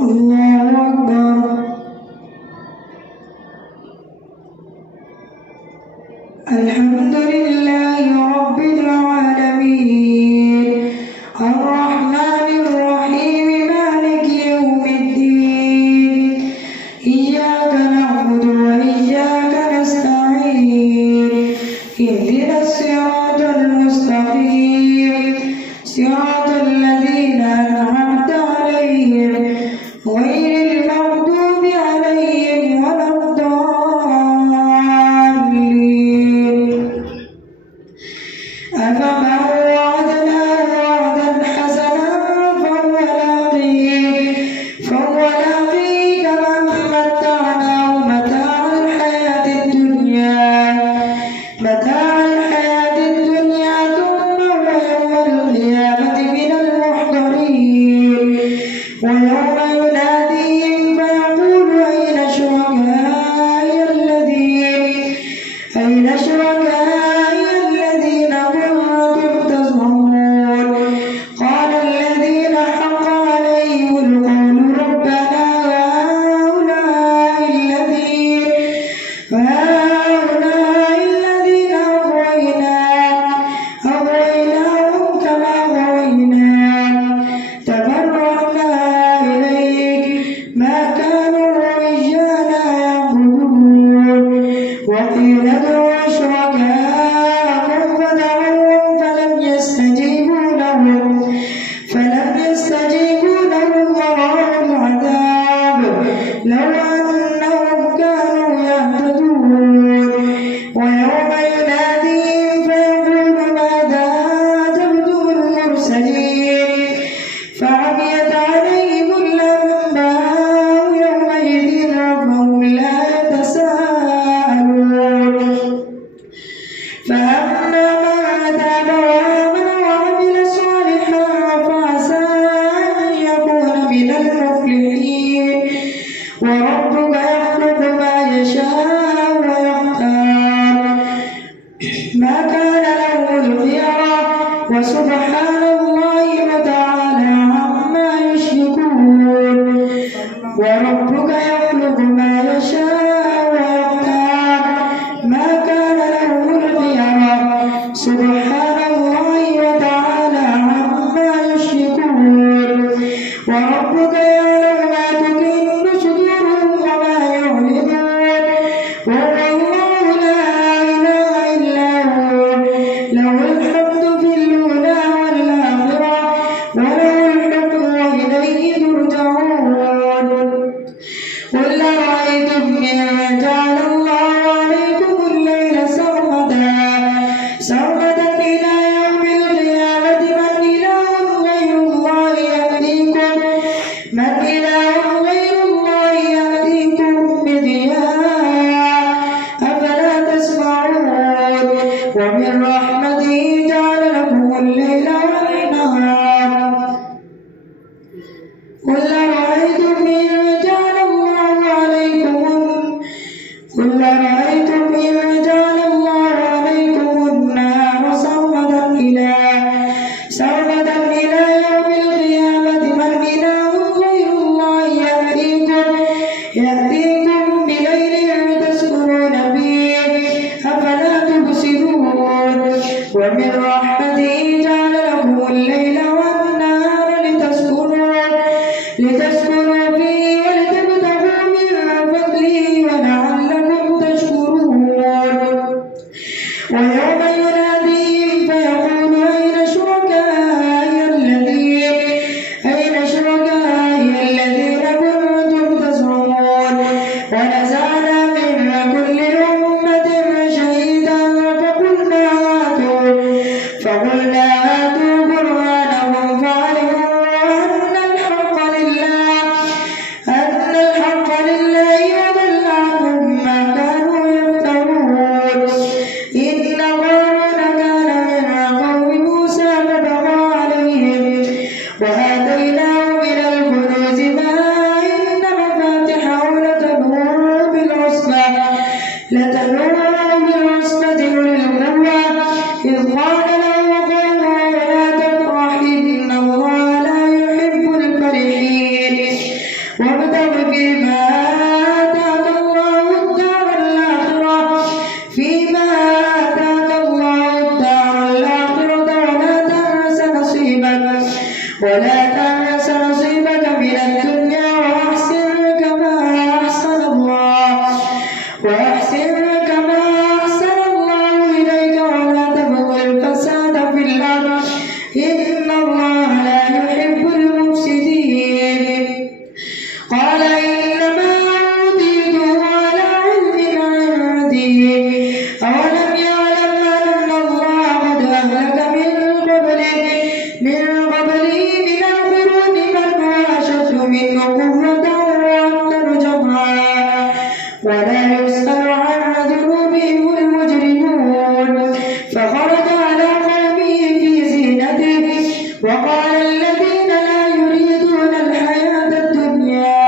الله أكبر. الحمد لله رب العالمين الرحمن الرحيم مالك يوم الدين إياك نعبد وإياك نستعين اهدنا الصراط المستقيم صراط الذين أنعمت عليهم غير المغضوب عليهم ولا الضالين. أفمن وعدناه وعدا حسنا فهو لاقيه كمن متعناه متاع الحياة الدنيا ثم هو يوم القيامة من المحضرين. ويوم يناديهم فيقول أين شركائي الذين كنتم تزعمون قال الذين حق عليهم القول ربنا هؤلاء الذين أغويناهم كما غوينا تبرأنا إليك ما كانوا إيانا يعبدون. وقيل ادعوا شركاءكم فدعوهم فلم يستجيبوا لهم ورأوا العذاب لو أنهم كانوا يهتدون. ويوم يناديهم فيقول ماذا أجبتم المرسلين فعميت عليهم الأنباء يومئذ فهم لا يتساءلون. فأما من تاب وآمن وعمل صالحا فعسى أن يكون من المفلحين. وربك يخلق ما يشاء ويختار ما كان له الخيرة وسبحان الله وتعالى عما يشركون. وربك يخلق ما يشاء ويختار ما كان له الخيرة سبحان الله وتعالى عما يشركون. وربك يعلم ما تكن صدورهم وما يعلنون وهو الله لا إله إلا هو له الحمد في الأولى والآخرة وله الحكم وإليه ترجعون. قل أرأيتم إن جعل الله عليكم الليل سرمدا إلى يوم القيامة من إله غير الله يأتيكم بضياء أفلا تسمعون. ومن رحمته جعل لكم الليل والنهار. قل أرأيتم إن جعل الله عليكم النهار سرمدا إلى يوم القيامة من إله غير الله يأتيكم بليل تسكنون فيه أفلا تبصرون. ومن رحمته جعل لكم الليل والنهار لتسكنوا فيما آتاك الله الدار الآخرة ولا تنس نصيبك من الدنيا وأحسن كما أحسن الله إليك ولا تبغ الفساد في الأرض إن الله لا يحب المفسدين. قال إنما أوتيته على علم عندي أولم يعلم أن الله قد أهلك من قبله من القرون من هو أشد منه قوة وأكثر جمعا ولا يسأل عن ذنوبهم المجرمون. فخرج على قومه في زينته وقال الذين لا يريدون الحياة الدنيا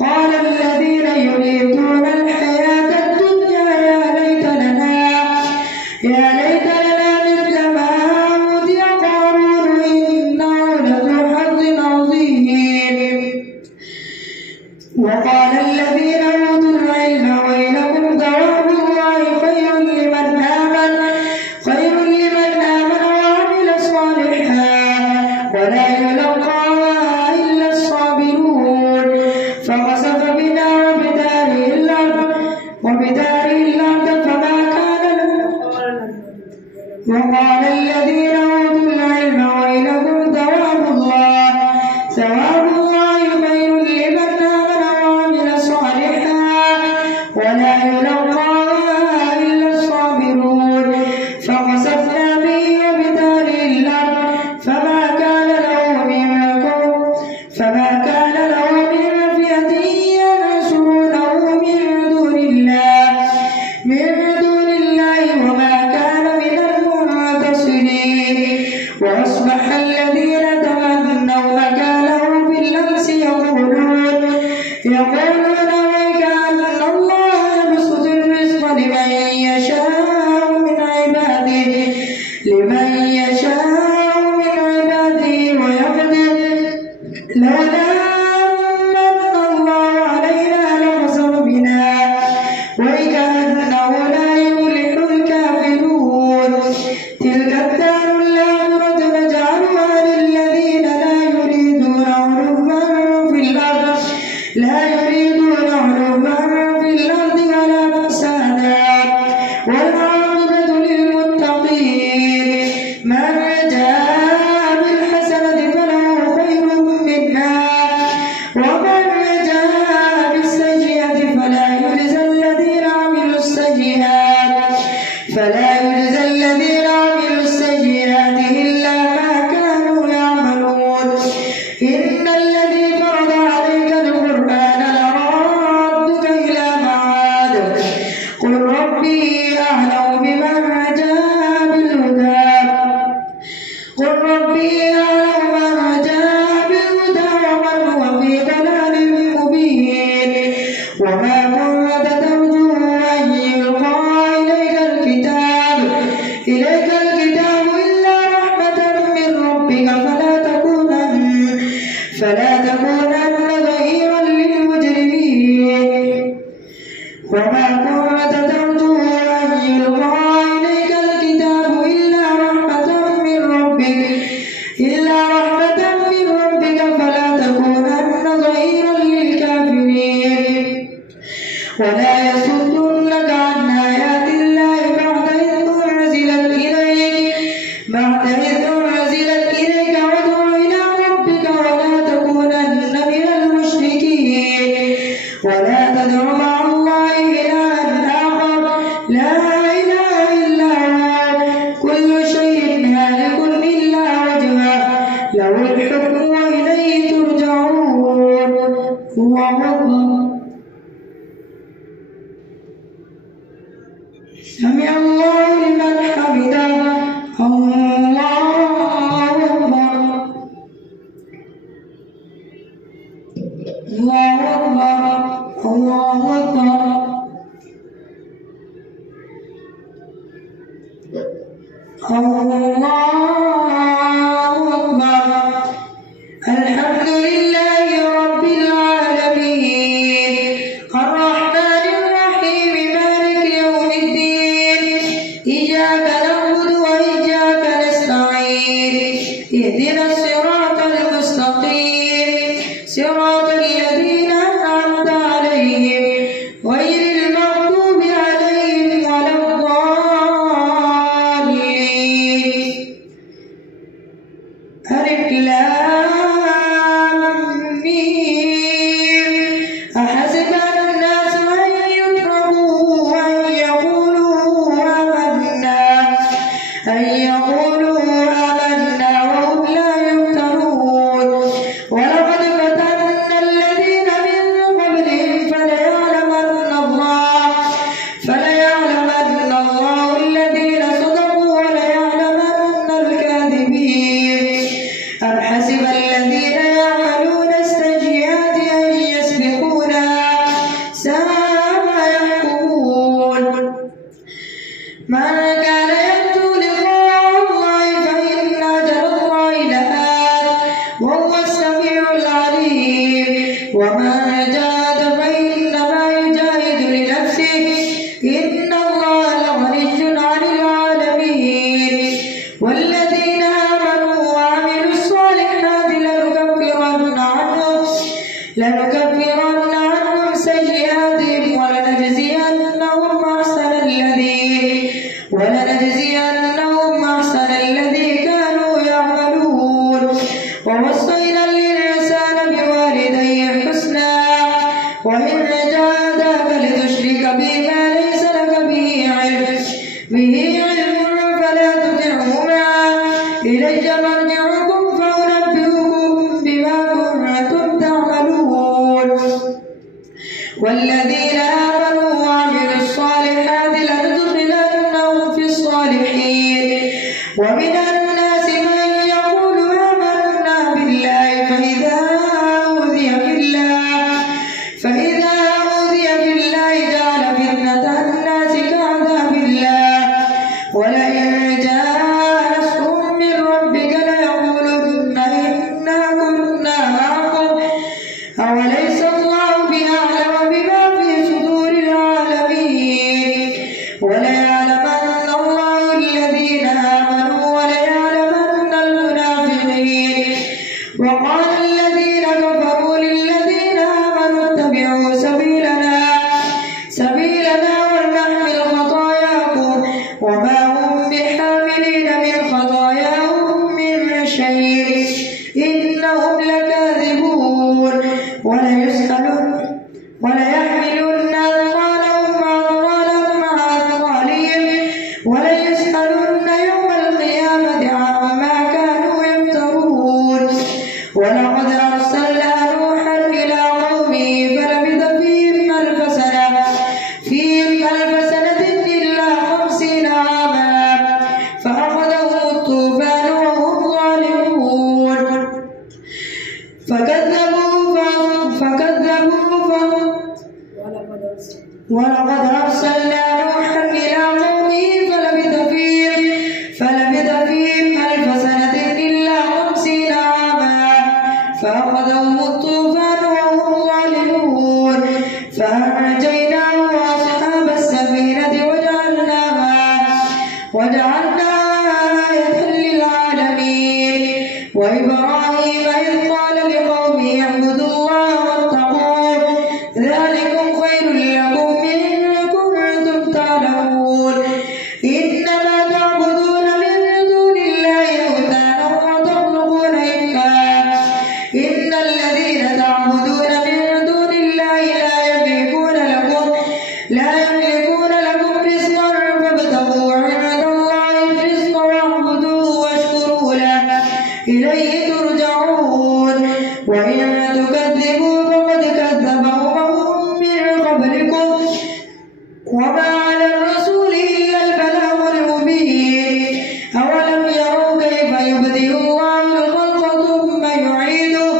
قال الذين يريدون الحياة الدنيا يا ليت لنا مثل ما أوتي قارون إنه لذو حظ عظيم. وقال الذين أوتوا العلم ويلكم ثواب الله خير لمن آمن وعمل صالحا ولا يلقاها إلا الصابرون. فخسف بنا وبداره الأرض فما كان له. وقال الذين أوتوا العلم ويلكم ثواب الله خير لمن آمن وعمل صالحا ولا يلقاها إلا الصابرون. فخسفنا به وبداره الأرض فما كان له من فئة ينصرونه من دون الله وما كان من المنتصرين. وأصبح الذين تمنوا مكانه بالأمس يقولون ويك أن الله يبسط الرزق لمن يشاء من عباده ويقدر لولا من الله علينا لخسف بنا وكأنه لا يفلح الكافرون. تلك الدار الآخرة نجعلها للذين لا يريدون علوا في الأرض ولا فسادا والعاقبة للمتقين. من جاء بالحسنة فله خير منها ومن جاء بالسيئة فلا يجزى الذين عملوا السيئات إلا ما كانوا يعملون. إن الذي فرض عليك القرآن لرادك إلى معاد قل ربي أعلم بمن جاء بالهدى ومن هو في ضلال مبين. وما كنت ترجو أن يلقى إليك الكتاب إلا رحمة من ربك فلا تكونن ظهيرا للمجرمين. وما كنت ترجو أن يلقى إليك الكتاب إلا رحمة من ربك فلا تكونن ظهيرا للكافرين. ولا يصدنك عن آيات الله بعد إذ أنزلت إليك وادع إلى ربك ولا تكونن من المشركين. ولا تدع مع الله إلها آخر لا إله إلا هو كل شيء هالك إلا وجهه له الحكم وإليه ترجعون. الله أكبر. سمع الله لمن حمده. الله أكبر. الله أكبر. الله أكبر. الله أكبر. ألف لام ميم أحسب الناس أن يتركوا أن يقولوا آمنا وهم لا يفتنون ولقد فتنا الذين من قبلهم فليعلمن الله الذين صدقوا وليعلمن الكاذبين أم حسب الذين يعملون السيئات أن يسبقونا ساء ما يحكمون من كان يرجو لقاء الله فإن أجل الله لآت وهو السميع العليم ومن جاهد فإنما يجاهد لنفسه إن الله لغني عن العالمين والذين آمنوا وعملوا الصالحات لنكفرن عنهم سيئاتهم ولنجزينهم أحسن الذي كانوا يعملون ووصينا الإنسان بوالديه حسنا وإن جاهداك لتشرك بي ما ليس لك به علم فلا تطعهما إلي مرجعكم فأنبئكم بما كنتم تعملون والذين آمنوا وعملوا الصالحات لندخلنهم في الصالحين ومن الناس من يقول آمنا بالله فإذا أوذي في الله جعل فتنة الناس كعذاب الله ولئن جاء نصر من ربك ليقولن إنا كنا معكم أوليس الله بأعلم بما في صدور العالمين وليعلمن الله الذين آمنوا وليعلمن المنافقين وقال الذين كفروا للذين آمنوا اتبعوا سبيلنا ولنحمل خطاياكم وما هم بحاملين من خطاياهم من شيء إنهم لكاذبون وليحملن أثقالهم مع أثقالهم وليسألن يوم القيامة عما كانوا يفترون ولقد أرسلنا نوحا إلى قومه فلبث فيهم ألف سنة إلا 50 عاما فأخذهم الطوفان وهم ظالمون ولقد أرسلنا نوحا إلى قومه فلبث فيهم 1000 سنة إلا 50 عاما فأخذهم الطوفان وهم ظالمون فأنجيناه وأصحاب السفينة وجعلناها آية للعالمين وإبراهيم إذ قال لقومه اعبدوا الله واتقوه ذلكم خير لكم إن كنتم تعلمون إنما تعبدون من دون الله أوثانا وتخلقون إفكا إن الذين تعبدون من دون الله لا يملكون لكم رزقا فابتغوا عند الله الرزق واعبدوه واشكروا له إليه ترجعون وإن تكذبوا فقد كذب أمم من قبلكم وما على الرسول إلا البلاغ المبين أولم يروا كيف يبدئ الله الخلق ثم يعيده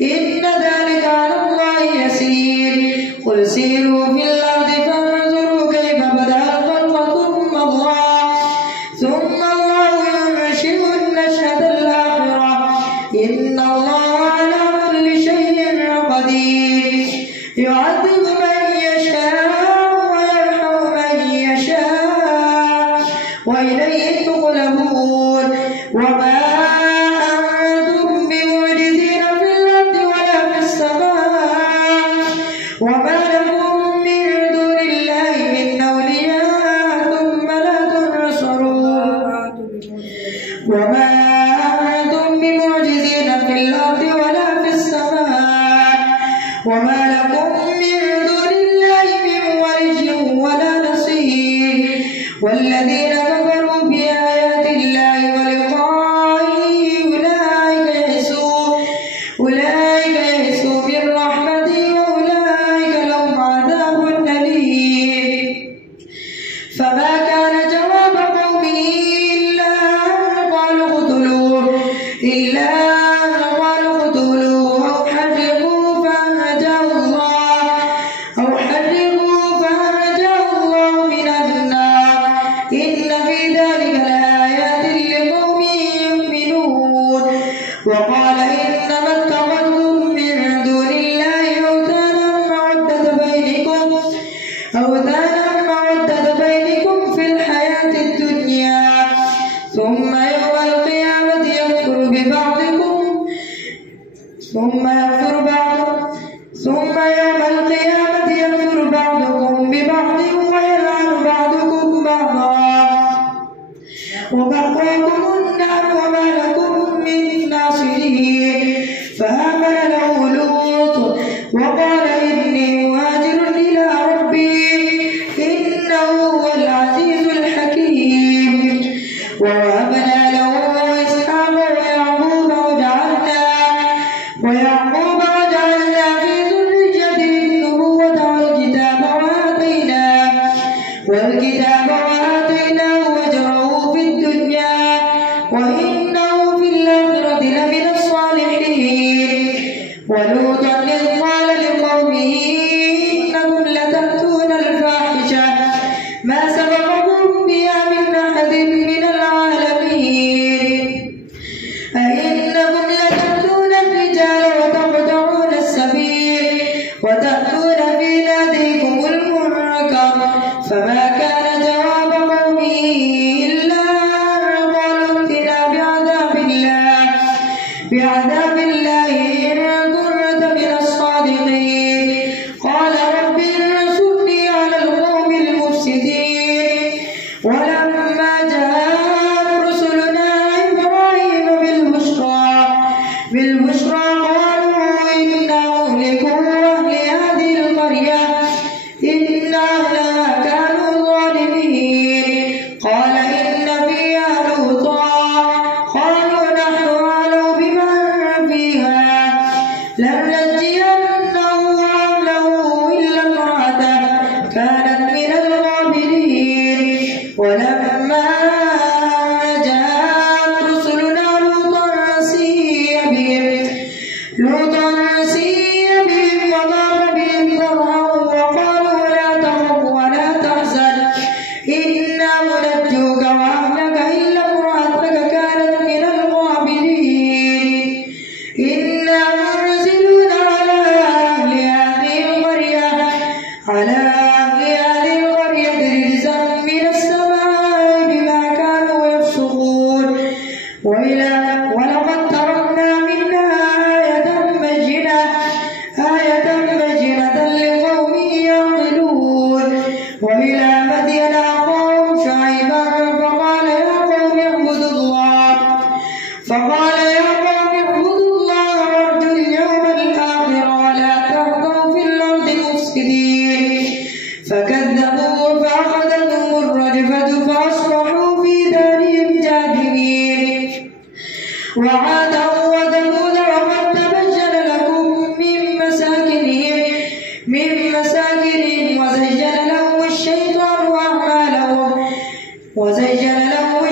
إن ذلك على الله يسير قل سيروا في الأرض فانظروا كيف بدأ الخلق ثم الله ينشئ النشأة الآخرة إن الله على كل شيء قدير يعذب من يشاء ويرحم من يشاء وإليه تقلبون وما أنتم بمعجزين في الأرض ولا في السماء وما لكم من دون الله من أولياء ثم لا تنصرون وما أنتم وقال إنما اتخذتم من دون الله أوثانا مودة بينكم في الحياة الدنيا ثم يوم القيامة يكفر بعضكم ببعض ويلعن بعضكم بعضا ومأواكم النار وما لكم من ناصرين. فآمن له لوط وقال إني مهاجر إلى ربي إنه هو العزيز الحكيم. ووهبنا له إسحاق ويعقوب وجعلنا في ذريته النبوة والكتاب وآتيناه أجره في الدنيا وإنه في الآخرة لمن الصالحين. ولوطا إذ قال لقومه إنكم لتأتون الفاحشة ما سبقكم بها من أحد من العالمين أئنكم لتأتون الرجال وتقطعون السبيل وتأتون في ناديكم المنكر. فما كان جواب قومه إلا أن قالوا ائتنا بعذاب الله إن كنت من الصادقين. قال رب انصرني على القوم المفسدين. ولما جاءت رسلنا إبراهيم بالبشرى قالوا إنا مهلكو أهل هذه القرية إن أهلها كانوا ظالمين. قال إن فيها لوطا قالوا نحن أعلم بمن فيها لننجينه وأهله إلا امرأته كانت من الغابرين. ولما جاءت رسلنا لوطا سيء بهم وضاق بهم ذرعا وقالوا لا تخف ولا تحزن إنا منجوك وأهلك إلا امرأتك كانت من الغابرين. إنا منزلون على أهل هذه القرية رجزا من السماء بما كانوا يفسقون. ولقد تركنا منها آية بينة لقوم يعقلون. وإلى مدين أخاهم شعيبا فقال يا قوم اعبدوا الله وارجوا اليوم الآخر ولا تعثوا في الأرض مفسدين. فكذبوه فأخذتهم الرجفة فأصبحوا في دارهم جاثمين. وعادا وثمود وقد تبين لكم من مساكنهم وزين لهم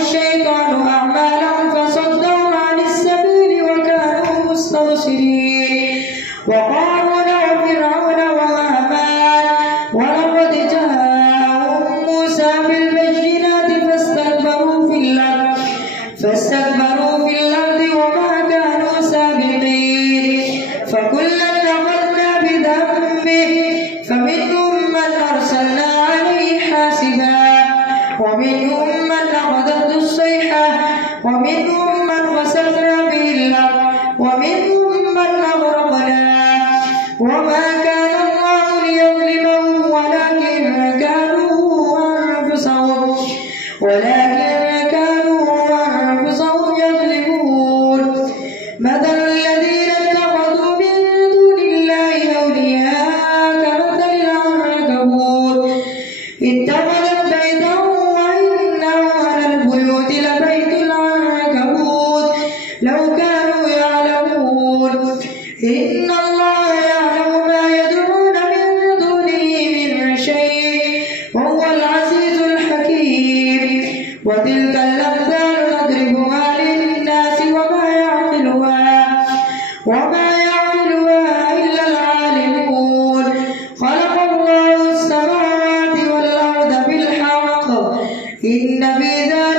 الشيطان أعمالهم فصدهم عن السبيل وكانوا مستبصرين. وقارون وفرعون وهامان ولقد جاءهم موسى بالبينات فاستكبروا في الأرض وما كانوا سابقين. فكلا أخذنا بذنبه فمنهم من أرسلنا عليه حاسبا ومنهم من أخذته الصيحة ومنهم من خسفنا به الأرض ومنهم من أغرقنا. وما كان الله ليظلمهم ولكن كانوا أنفسهم يظلمون. مثل الذين اتخذوا من دون الله أولياء كمثل العنكبوت اتخذت بيتا وإن أوهن البيوت لبيت العنكبوت لو كانوا يعلمون. إن الله يعلم ما يدعون من دونه من شيء وهو العزيز الحكيم. وتلك الأمثال نضربها للناس وما يعقلها إلا العالمون. خلق الله السماوات والأرض بالحق إن في ذلك